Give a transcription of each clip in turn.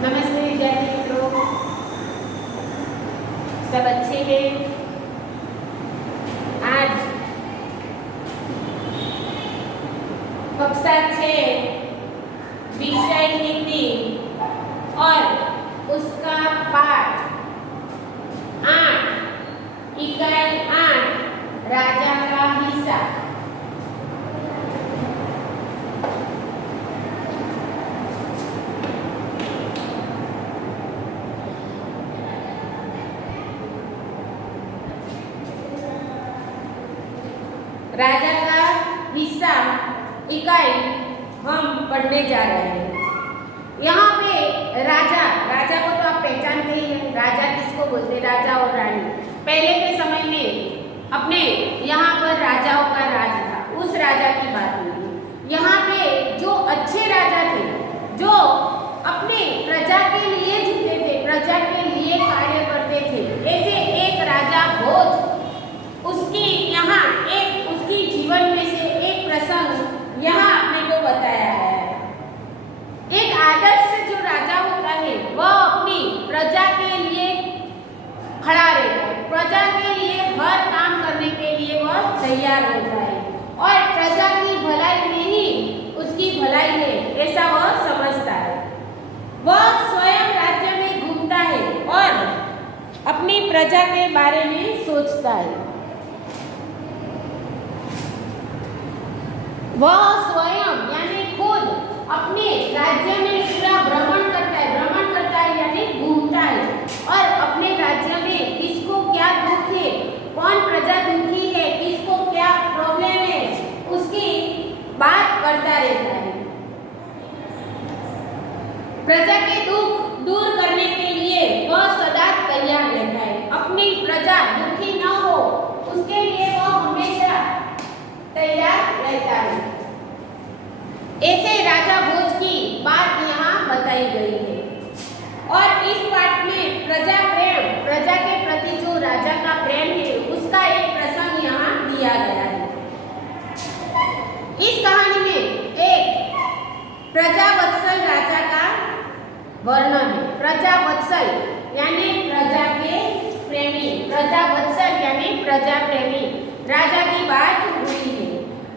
नमस्ते विद्यार्थी मित्रों, सब अच्छे हैं। आज कक्षा 6 विषय हिंदी और उसका पाठ 8 इकाई 8 राजा का हिस्सा। राजा का हिस्सा इकाई हम पढ़ने जा रहे हैं। यहाँ पे राजा को तो आप पहचानते ही हैं। राजा किसको बोलते हैं? राजा और रानी। पहले के समय में अपने यहाँ पर राजाओं का राज था, उस राजा की बात हुई। यहाँ पे जो अच्छे राजा थे, जो अपने प्रजा के लिए जीते थे, प्रजा के लिए कार्य करते थे, ऐसे एक राजा भोज, उसकी यहाँ एक उसकी जीवन में से एक प्रसंग यहाँ आपने को बताया है। एक आदर्श जो राजा होता है वह अपनी प्रजा के लिए खड़ा रहता है, प्रजा के लिए हर काम करने के लिए वह तैयार होता है और प्रजा की भलाई में ही उसकी भलाई है ऐसा वह समझता है। वह स्वयं राज्य में घूमता है और अपनी प्रजा के बारे में सोचता है। वह स्वयं यानी खुद अपने राज्य में पूरा भ्रमण करता है यानी घूमता है और अपने राज्य में किसको क्या दुख है, कौन प्रजा दुखी है, किसको क्या प्रॉब्लम है, उसकी बात करता रहता है। प्रजा के दुख दूर करने के लिए वह सदा तैयार रहता है। अपनी प्रजा दुखी न हो उसके लिए वह हमेशा तैयार रहता है। ऐसे राजा भोज की बात यहाँ बताई गई है और इस पाठ में प्रजा के प्रति जो राजा का प्रेम है उसका एक प्रसंग यहाँ दिया गया है। इस कहानी में एक प्रजावत्सल राजा का वर्णन है। प्रजावत्सल यानी प्रजा के प्रेमी, प्रजावत्सल यानी प्रजा प्रेमी राजा की बात हुई है।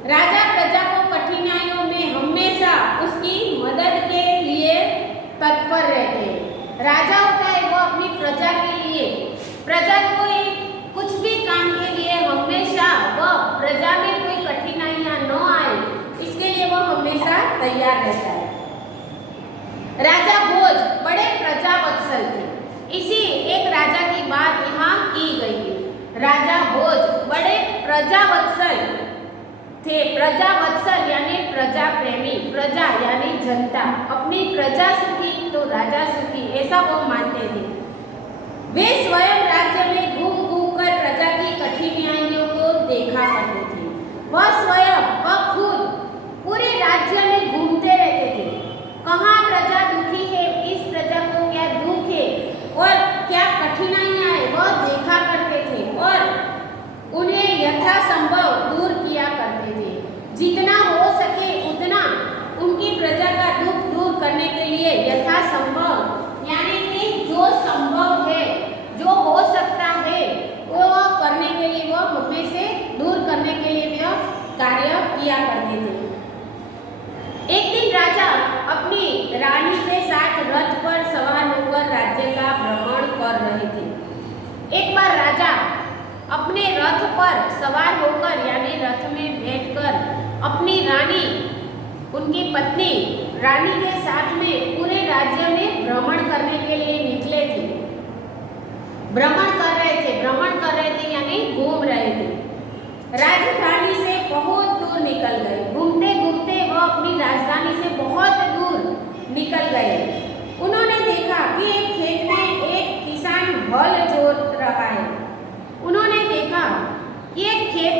राजा प्रजा को कठिनाइयों में हमेशा उसकी मदद के लिए तत्पर रहते हैं। राजा होता है वो अपनी प्रजा के लिए, प्रजा को कुछ भी काम के लिए हमेशा वह प्रजा में कोई कठिनाइयां न आए इसके लिए वह हमेशा तैयार रहता है। राजा भोज बड़े प्रजावत्सल थे। इसी एक राजा की बात यहाँ की गई है। राजा भोज बड़े प्रजावत्सल थे। प्रजावत्सल यानी प्रजा प्रेमी, प्रजा यानी जनता। अपनी प्रजा सुखी तो राजा सुखी ऐसा वो मानते थे। वे स्वयं राज्य में घूम कर प्रजा की कठिनाइयों को देखा करते थे। वह खुद पूरे राज्य में घूमते रहते थे। कहाँ प्रजा दुखी है, इस प्रजा को क्या दुख है और क्या कठिनाइयां है वह देखा करते थे और उन्हें यथासंभव दूर किया करते थे। जितना हो सके उतना उनकी प्रजा का दुख दूर करने के लिए यथासंभव यानी कि जो संभव है, जो हो सकता है वो करने के लिए, वो हमें से दूर करने के लिए वह कार्य किया करते थे। एक दिन राजा अपनी रानी के साथ रथ पर सवार होकर राज्य का भ्रमण कर रहे थे। एक बार राजा अपने रथ पर सवार होकर यानी रथ में बैठकर अपनी रानी, उनकी पत्नी रानी के साथ में पूरे राज्य में भ्रमण करने के लिए निकले थे। भ्रमण कर रहे थे यानी घूम रहे थे। राजधानी से बहुत दूर निकल गए। घूमते घूमते वह अपनी राजधानी से बहुत दूर निकल गए। उन्होंने देखा कि एक खेत में एक किसान हल जोत रहा है। उन्होंने देखा कि एक खेत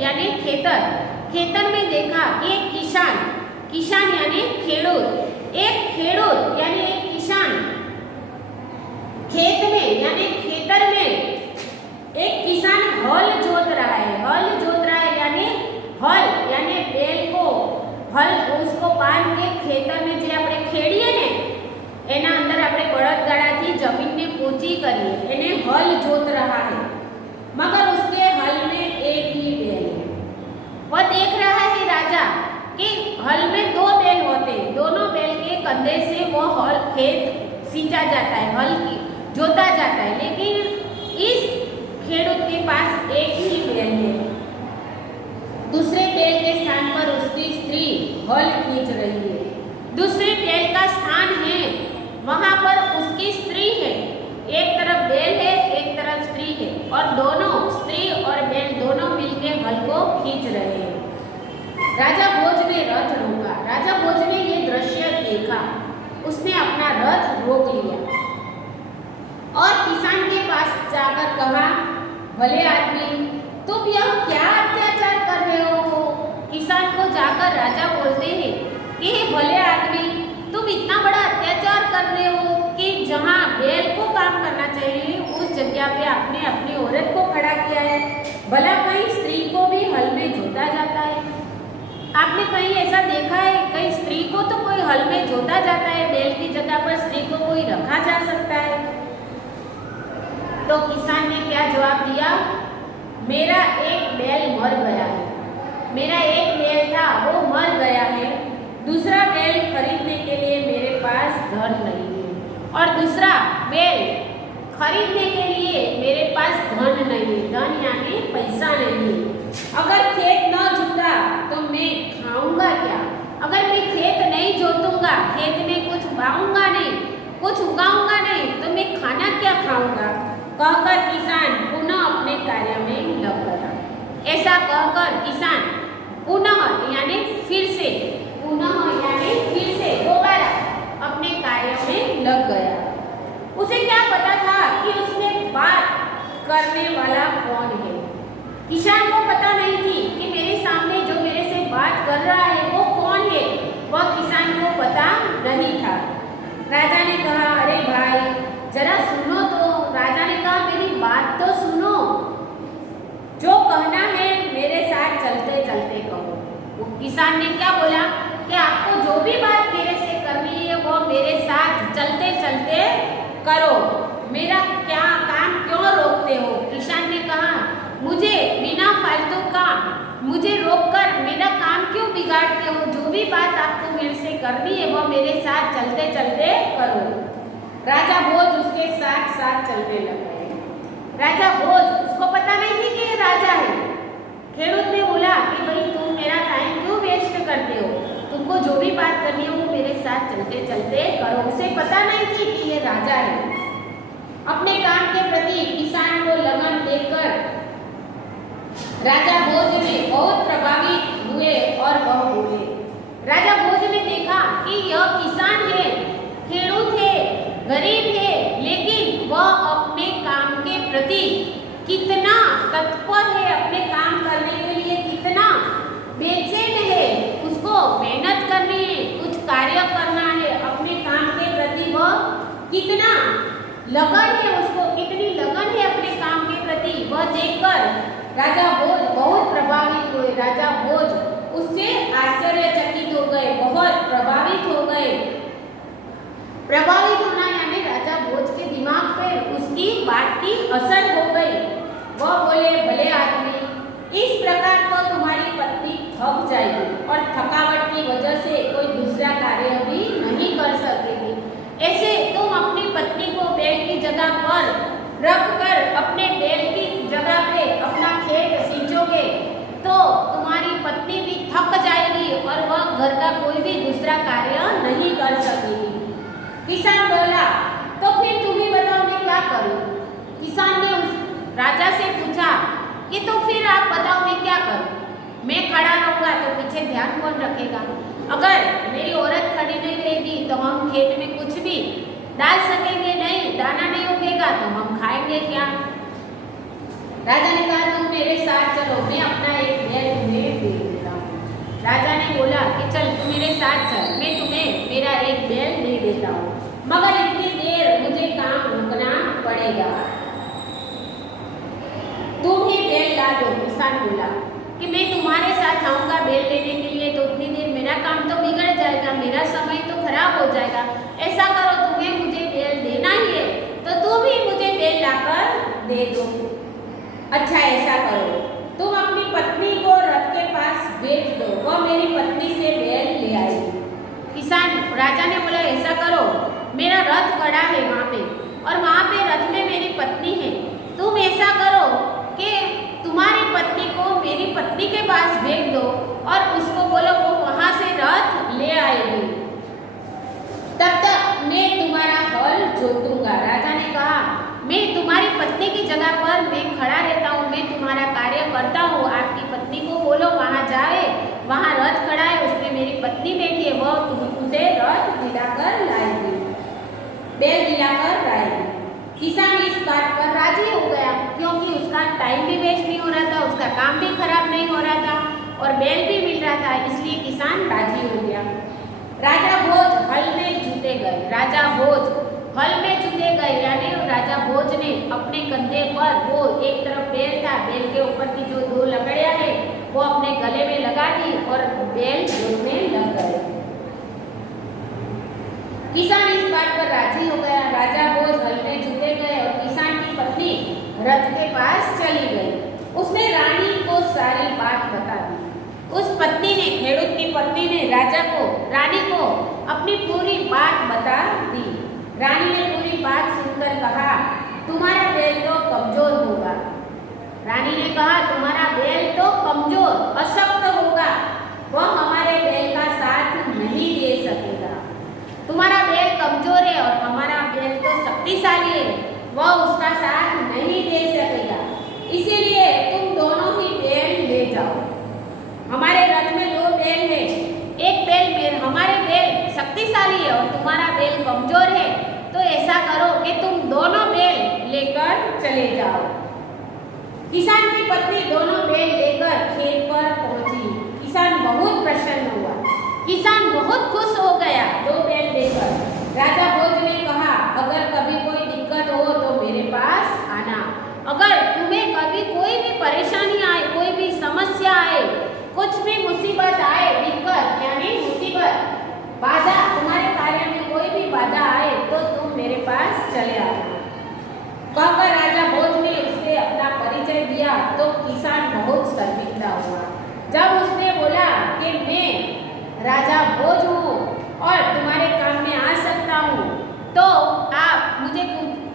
यानी खेतर में देखा कि एक किसान यानी खेड़ूत यानी एक किसान खेत में यानी खेतर में एक किसान हल जोत रहा है यानी हल હલ उसको बांध के खेतर में जे આપણે ખેડીએ ને એના અંદર આપણે બળદગાડાથી જમીનને પોચી કરીએ એને હલ जोत रहा है, मगर उसके हल में एक ही बैल है। वह देख रहा है राजा कि हल में दो बैल होते हैं, दोनों बैल के कंधे से वो हल खेत सींचा जाता है, हल जोता जाता है, लेकिन इस खेडूत के पास एक ही बैल है। दूसरे बैल के स्थान पर उसकी स्त्री हल खींच रही है। दूसरे बैल का स्थान है, वहां पर उसकी स्त्री है। एक तरफ बैल है, एक तरफ स्त्री है, और दोनों स्त्री और बैल दोनों मिलकर हल को खींच रहे हैं। राजा भोज ने रथ रोका। राजा भोज ने ये दृश्य देखा, उसने अपना रथ रोक लिया और किसान के पास जाकर कहा, भले आदमी तुम यह क्या अत्याचार कर रहे हो। किसान को जाकर राजा बोलते हैं कि हे भले आदमी, तुम इतना बड़ा अत्याचार कर रहे हो कि जहाँ बैल को काम करना चाहिए उस जगह पे आपने अपनी औरत को खड़ा किया है। भला कहीं स्त्री को भी हल में जोता जाता है? आपने कहीं ऐसा देखा है? कहीं स्त्री को तो कोई हल में जोता जाता है, बैल की जगह पर स्त्री को कोई रखा जा सकता है? तो किसान ने क्या जवाब दिया, मेरा एक बैल मर गया है, मेरा एक बैल था वो मर गया है, दूसरा बैल खरीदने के लिए मेरे पास धन नहीं है, और दूसरा बैल खरीदने के लिए मेरे पास धन नहीं है, धन यानी पैसा नहीं है। अगर खेत न जोता तो मैं खाऊंगा क्या? अगर मैं खेत नहीं जोतूंगा, खेत में कुछ बाऊंगा नहीं, कुछ उगाऊंगा नहीं, तो मैं खाना क्या खाऊंगा? कहकर किसान पुनः अपने कार्य में लग गया। ऐसा कहकर किसान पुनः यानी फिर से, पुनः यानी फिर से दोबारा अपने कार्य में लग गया। उसे क्या पता था कि उसमें बात करने वाला कौन है? किसान को पता नहीं थी कि मेरे सामने जो मेरे से बात कर रहा है वो कौन है, वह किसान को पता नहीं था। राजा ने कहा, अरे भाई जरा सुनो तो। राजा ने कहा, मेरी बात तो सुनो, जो कहना है मेरे साथ चलते चलते कहो। वो किसान ने क्या बोला कि आपको जो भी बात मेरे से करनी है वो मेरे साथ चलते चलते करो, मेरा क्या काम क्यों रोकते हो? किसान ने कहा, मुझे बिना फालतू का मुझे रोककर मेरा काम क्यों बिगाड़ते हो? जो भी बात आपको मेरे से करनी है वो मेरे साथ चलते चलते करो। राजा भोज उसके साथ साथ चलने लगे। राजा भोज, उसको पता नहीं थी कि ये राजा है। खेडूत ने बोला कि भाई तुम मेरा टाइम क्यों वेस्ट करते हो, तुमको जो भी बात करनी है वो मेरे साथ चलते चलते करो। उसे पता नहीं थी कि ये राजा है। अपने काम के प्रति किसान को लगन देखकर राजा भोज ने बहुत प्रभावित हुए और वह बोले। राजा भोज ने देखा कि यह किसान है, खेडूत है, गरीब है, लेकिन वह अपने काम के प्रति कितना तत्पर है, अपने काम करने के लिए कितना बेचैन है, उसको मेहनत करनी है, कुछ कार्य करना है, अपने काम के प्रति वह कितना लगन है, उसको कितनी लगन है अपने काम के प्रति, वह देखकर राजा भोज बहुत प्रभावित हुए। राजा भोज उससे आश्चर्यचकित हो गए, बहुत प्रभावित हो गए। प्रभावित होना यानी राजा भोज के दिमाग पर उसकी बात की असर हो गई। वह बोले, भले आदमी, इस प्रकार तो तुम्हारी पत्नी थक जाएगी और थकावट की वजह से कोई दूसरा कार्य भी नहीं कर सकेगी। ऐसे तुम अपनी पत्नी को बैल की जगह पर रखकर अपने बैल की जगह पे अपना खेत सींचोगे तो तुम्हारी पत्नी भी थक जाएगी और वह घर का कोई भी दूसरा कार्य नहीं कर सकेगी। किसान बोला, तो फिर तुम ही बताओ मैं क्या करूं? किसान ने उस राजा से पूछा कि तो फिर आप बताओ मैं क्या करूं? मैं खड़ा रहूंगा तो पीछे ध्यान कौन रखेगा? अगर मेरी औरत खड़ी नहीं रहेगी तो हम खेत में कुछ भी डाल सकेंगे नहीं, दाना नहीं उगेगा तो हम खाएंगे क्या? राजा ने कहा, तुम मेरे साथ चलो, मैं अपना एक बैल तुम्हें दे देता हूँ। राजा ने बोला कि चल तू मेरे साथ चल, मैं तुम्हें मेरा एक बैल दे देता हूँ, मगर इतनी देर मुझे काम रुकना पड़ेगा। तुम ही बैल ला दो। किसान बोला कि मैं तुम्हारे साथ आऊंगा बैल लेने के लिए, तो उतनी देर मेरा काम समय तो खराब हो जाएगा। ऐसा करो, तुम्हें मुझे बेल देना ही है तो तुम ही मुझे बेल लाकर दे दो। अच्छा ऐसा करो, तुम अपनी पत्नी को रथ के पास भेज दो, वह मेरी पत्नी से बेल ले आएगी। किसान राजा ने बोला ऐसा करो, मेरा रथ खड़ा है वहाँ पे और वहाँ पे रथ में मेरी पत्नी है। तुम ऐसा करो कि तुम्हारी पत्नी को मेरी पत्नी के पास भेज दो और उसको बोलो वो वहाँ से रथ ले आएगी। तब तक मैं तुम्हारा हल जोतूंगा। राजा ने कहा मैं तुम्हारी पत्नी की जगह पर मैं खड़ा रहता हूँ, मैं तुम्हारा कार्य करता हूँ। आपकी पत्नी को बोलो वहाँ जाए, वहाँ रथ खड़ा है, उसमें मेरी पत्नी बैठी है, वह उसे रथ दिलाकर लाएगी, बेल दिलाकर लाएगी। किसान इस बात पर राजी हो गया क्योंकि उसका टाइम भी वेस्ट नहीं हो रहा था, उसका काम भी खराब नहीं हो रहा था और बेल भी मिल रहा था, इसलिए किसान राजी हो गया। राजा भोज हल में जुटे गए। राजा भोज हल में जुटे गए यानी राजा भोज ने अपने कंधे पर वो एक तरफ बेल था, बेल के ऊपर की जो दो लकड़ियां है वो अपने गले में लगा दी और बेल जोतने लग गए। किसान इस बात पर राजी हो गया। राजा भोज हल में जुटे गए और किसान की पत्नी रथ के पास चली गई। उसने रानी को सारी बात बता दी। उस पत्नी ने, खेडूत की पत्नी ने रानी को अपनी पूरी बात बता दी। रानी ने पूरी बात सुनकर कहा तुम्हारा बैल तो कमजोर होगा। रानी ने कहा तुम्हारा बैल तो कमजोर अशक्त होगा, वह हमारे बैल का साथ नहीं दे सकेगा। तुम्हारा बैल कमजोर है और हमारा बैल तो शक्तिशाली है, वह उसका साथ नहीं दे सकेगा। इसीलिए तुम दोनों ही बैल ले जाओ। हमारे रथ में दो बैल है, एक बैल हमारे बैल शक्तिशाली है और तुम्हारा बैल कमजोर है, तो ऐसा करो कि तुम दोनों बैल लेकर चले जाओ। किसान की पत्नी दोनों बैल लेकर खेत पर पहुंची। किसान बहुत प्रसन्न हुआ, किसान बहुत खुश हो गया दो बैल लेकर। राजा भोज ने कहा अगर कभी कोई दिक्कत हो तो मेरे पास आना, अगर तुम्हें कभी कोई भी परेशानी आए, कोई भी समस्या आए, कुछ भी मुसीबत आए, दिक्कत यानी मुसीबत, बाधा, तुम्हारे कार्य में कोई भी बाधा आए तो तुम मेरे पास चले आना। कहकर राजा भोज ने उसे अपना परिचय दिया तो किसान बहुत शर्मिंदा हुआ। जब उसने बोला कि मैं राजा भोज हूँ और तुम्हारे काम में आ सकता हूँ, तो आप मुझे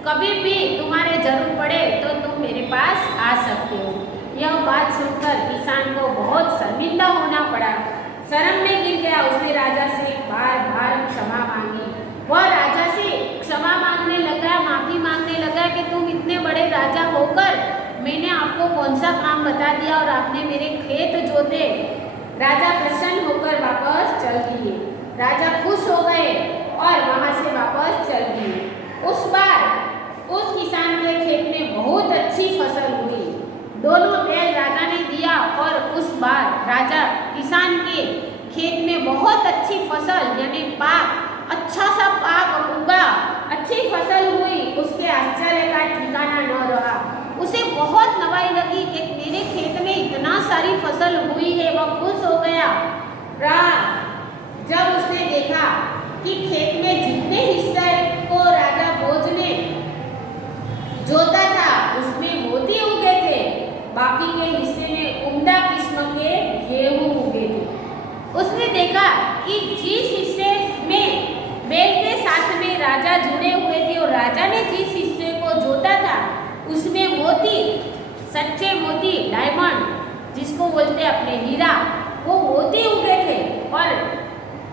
कभी भी तुम्हारे जरूर पड़े तो तुम मेरे पास आ सकते हो। यह बात सुनकर किसान को बहुत शर्मिंदा होना पड़ा, शर्म में गिर गया। उसने राजा से बार बार क्षमा मांगी। वह राजा से क्षमा मांगने लगा, माफी मांगने लगा कि तुम इतने बड़े राजा होकर मैंने आपको कौन सा काम बता दिया और आपने मेरे खेत जोते। राजा प्रसन्न होकर वापस चल दिए। राजा खुश हो गए और वहां से वापस चल दिए। उस बार उस किसान के खेत में बहुत अच्छी फसल हुई। दोनों बैल राजा ने दिया और उस बार राजा किसान के खेत में बहुत अच्छी फसल यानी पाक, अच्छा सा पाक उगा, अच्छी फसल हुई। उसके आश्चर्य का ठिकाना न रहा। उसे बहुत नवाई लगी कि मेरे खेत में इतना सारी फसल हुई है। वह खुश हो गया। जब उसने देखा कि खेत में जितने हिस्से को राजा भोज ने जोता था उसमें मोती उगे थे, बाकी के हिस्से में उम्दा किस्म के गेहूं उगे थे। उसने देखा कि जिस हिस्से में बैल के साथ में राजा जुड़े हुए थे और राजा ने जिस हिस्से को जोता था उसमें मोती, सच्चे मोती, डायमंड जिसको बोलते अपने हीरा, वो मोती उगे थे। और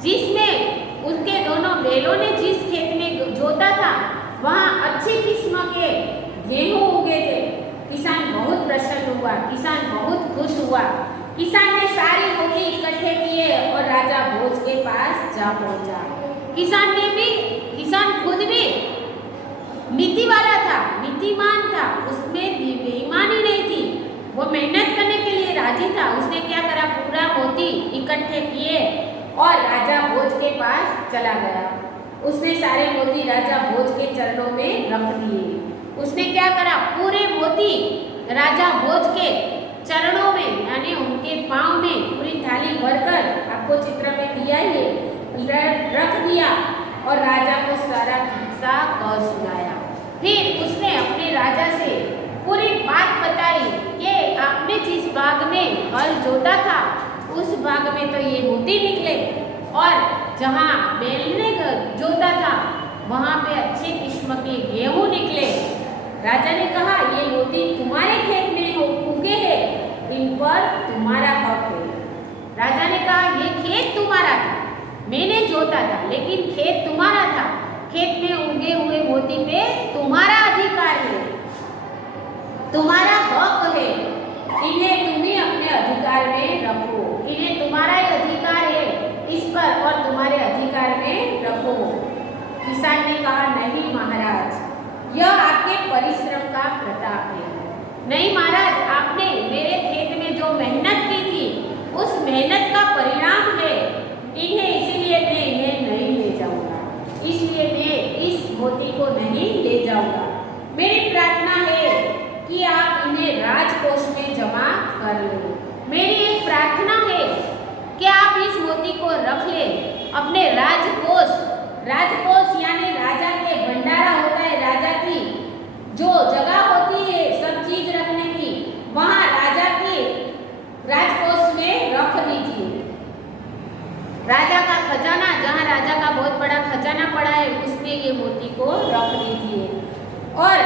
जिसमें उनके दोनों बैलों ने जिस खेत में जोता था वहाँ अच्छी किस्म के गेहूं उगे थे। किसान बहुत प्रसन्न हुआ, किसान बहुत खुश हुआ। किसान ने सारी मोती इकट्ठे किए और राजा भोज के पास जा पहुंचा। किसान खुद भी नीति वाला था, नीतिमान था, उसमें बेईमानी नहीं थी। वो मेहनत करने के लिए राजी था। उसने क्या करा, पूरा मोती इकट्ठे किए और राजा भोज के पास चला गया। उसने सारे मोती राजा भोज के चरणों में रख दिए। उसने क्या करा, पूरे मोती राजा भोज के चरणों में यानी उनके पाँव में पूरी थाली भरकर, आपको चित्र में दिया ही है, किस्सा कह सुनाया। फिर उसने अपने राजा से पूरी बात बताई कि आपने जिस बाग में हल जोता था उस बाग में तो ये मोती निकले, और जहाँ बैल ने जोता था वहाँ पे अच्छे किस्म के गेहूँ निकले। राजा ने कहा ये मोती तुम्हारे खेत में उगे हैं, इन पर तुम्हारा हक है। राजा ने कहा ये खेत तुम्हारा था, मैंने जोता था, लेकिन खेत तुम्हारा था, खेत में उगे हुए मोती पे तुम्हारा अधिकार है, तुम्हारा हक है, इन्हें तुम्हें अपने अधिकार में रखो, इन्हें तुम्हारा ही अधिकार है इस पर, और तुम्हारे अधिकार में रखो। किसान ने कहा नहीं महाराज, यह आपके परिश्रम का प्रताप है। नहीं महाराज, आपने मेरे खेत में जो मेहनत की थी उस मेहनत का परिणाम है, इन्हें इसलिए मैं इन्हें नहीं ले जाऊंगा, इसलिए मैं इस मोती को नहीं ले जाऊंगा। मेरी प्रार्थना है कि आप इन्हें राजकोष में जमा कर लें। मेरी एक प्रार्थना है कि आप इस मोती को रख लें अपने राजकोष। राजकोष यानी राजा के भंडारा होता है, राजा की जो जगह होती है सब चीज रखने की, वहाँ राजा के राजकोष में रख दीजिए। राजा का खजाना, जहाँ राजा का बहुत बड़ा खजाना पड़ा है उसमें ये मोती को रख दीजिए और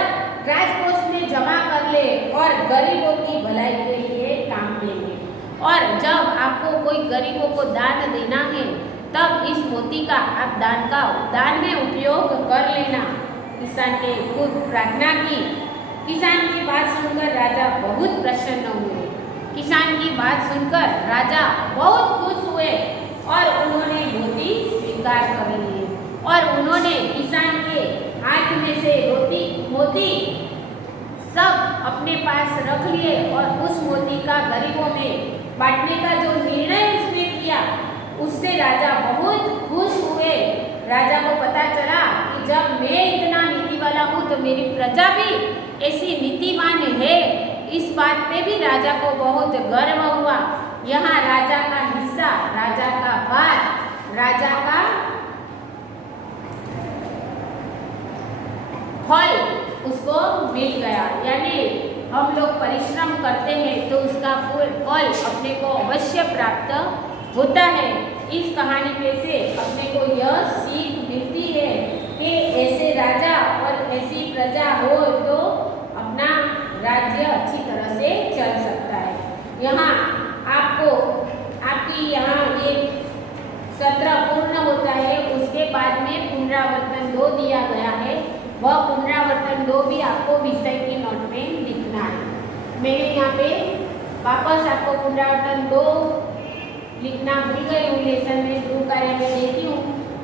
राजकोष में जमा कर ले और गरीबों की भलाई के लिए काम लेंगे। और जब आपको कोई गरीबों को दान देना है तब इस मोती का आप दान में उपयोग कर लेना। किसान ने खूब प्रार्थना की। किसान की बात सुनकर राजा बहुत प्रसन्न हुए। किसान की बात सुनकर राजा बहुत खुश हुए और उन्होंने मोती स्वीकार कर लिए और उन्होंने किसान के हाथ में से मोती सब अपने पास रख लिए और उस मोती का गरीबों में बांटने का जो निर्णय उसने किया उससे राजा बहुत खुश हुए। राजा को पता चला कि जब मैं इतना नीति वाला हूँ तो मेरी प्रजा भी ऐसी नीतिवान है। इस बात पे भी राजा को बहुत गर्व हुआ। यहाँ राजा का हिस्सा, राजा का भार, राजा का फल उसको मिल गया। यानी हम लोग परिश्रम करते हैं तो उसका फल अपने को अवश्य प्राप्त होता है। इस कहानी पे से अपने को यह सीख मिलती है कि ऐसे राजा और ऐसी प्रजा हो तो अपना राज्य अच्छी तरह से चल सकता है। यहाँ आपकी यहाँ ये सत्र पूर्ण होता है, उसके बाद में पुनरावर्तन 2 दिया गया है। वह पुनरावर्तन 2 भी आपको विषय की नोट में लिखना है। मैंने यहाँ पे वापस आपको पुनरावर्तन 2 लिखना भूल गई हूँ, लेसन में गृह कार्य में देती हूँ।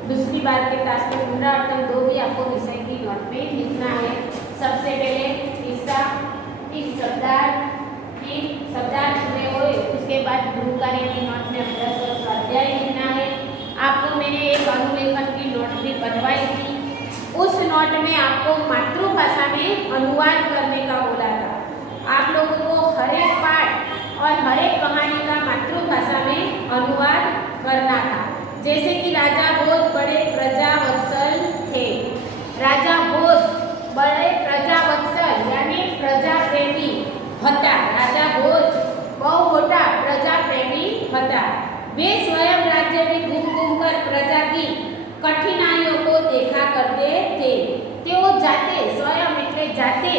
दूसरी बार के क्लास में पुनरावर्तन 2 भी आपको विषय की नोट में लिखना है। सबसे पहले हिस्सा, फिर शब्दार्थ पूरे हुए, उसके बाद गृह कार्य की नोट में अभ्यास और स्वाध्याय लिखना है। आपको मैंने एक अनुलेखन की नोट भी बनवाई थी। उस नोट में आपको मातृभाषा में अनुवाद करने का बोला था। आप लोगों को हर एक पाठ और हर एक कहानी का मातृभाषा में अनुवाद करना था। जैसे कि राजा भोज बड़े प्रजावत्सल थे। राजा भोज बड़े प्रजावत्सल यानी प्रजा प्रेमी હતા। राजा भोज बहु मोटा प्रजा प्रेमी હતા। वे स्वयं राज्य में घूम कर प्रजा की कठिनाइयों को देखा करते थे। તેઓ જાતે સ્વયં એટલે જાતે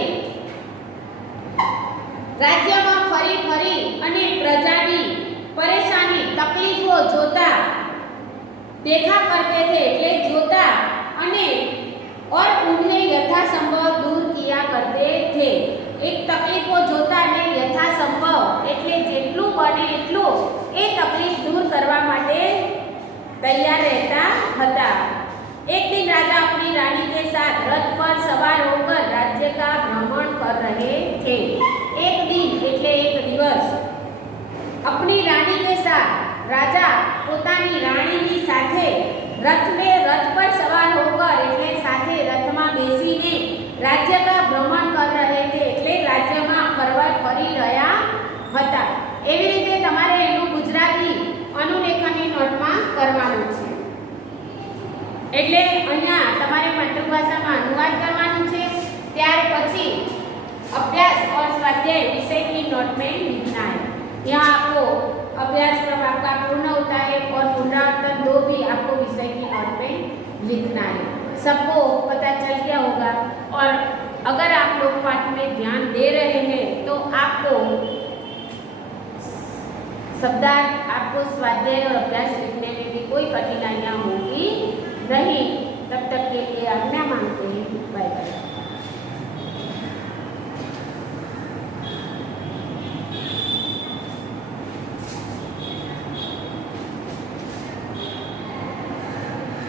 રાજ્યમાં ફરી અને પ્રજાની પરેશાની તકલીફો જોતા देखा करते थे એટલે જોતા અને और उन्हें यथासंभव दूर किया करते थे। एक तकलीफो जोता ने यथासंभव એટલે જેટલું બને એટલું એ તકલીફ दूर કરવા માટે तैयार रहता था। एक दिन राजा अपनी रानी के साथ रथ पर सवार होकर राज्य का भ्रमण कर रहे थे। एक दिन એટલે एक दिवस अपनी रानी के साथ राजा પોતાની રાણીની સાથે रथ पर सवार होकर એટલે સાથે રથમાં બેસીને राज्य का भ्रमण कर रहे थे એટલે રાજ્યમાં ફરી રહ્યા હતા। એવી રીતે તમારે એનું ગુજરાતી अनुलेखनની નોટમાં કરવાનું છે। એટલે અહીંયા તમારે માતૃભાષામાં स्वाध्याय विषय की नोट में लिखना है। यहाँ आपको अभ्यास क्रम आपका पूर्ण होता है और पुनरावर्तन 2 भी आपको विषय की नोट में लिखना है। सबको पता चल गया होगा। और अगर आप लोग पाठ में ध्यान दे रहे हैं तो आपको शब्दार्थ, आपको स्वाध्याय और अभ्यास लिखने में भी कोई कठिनाइयाँ होगी नहीं। तब तक के लिए आज्ञा मांगते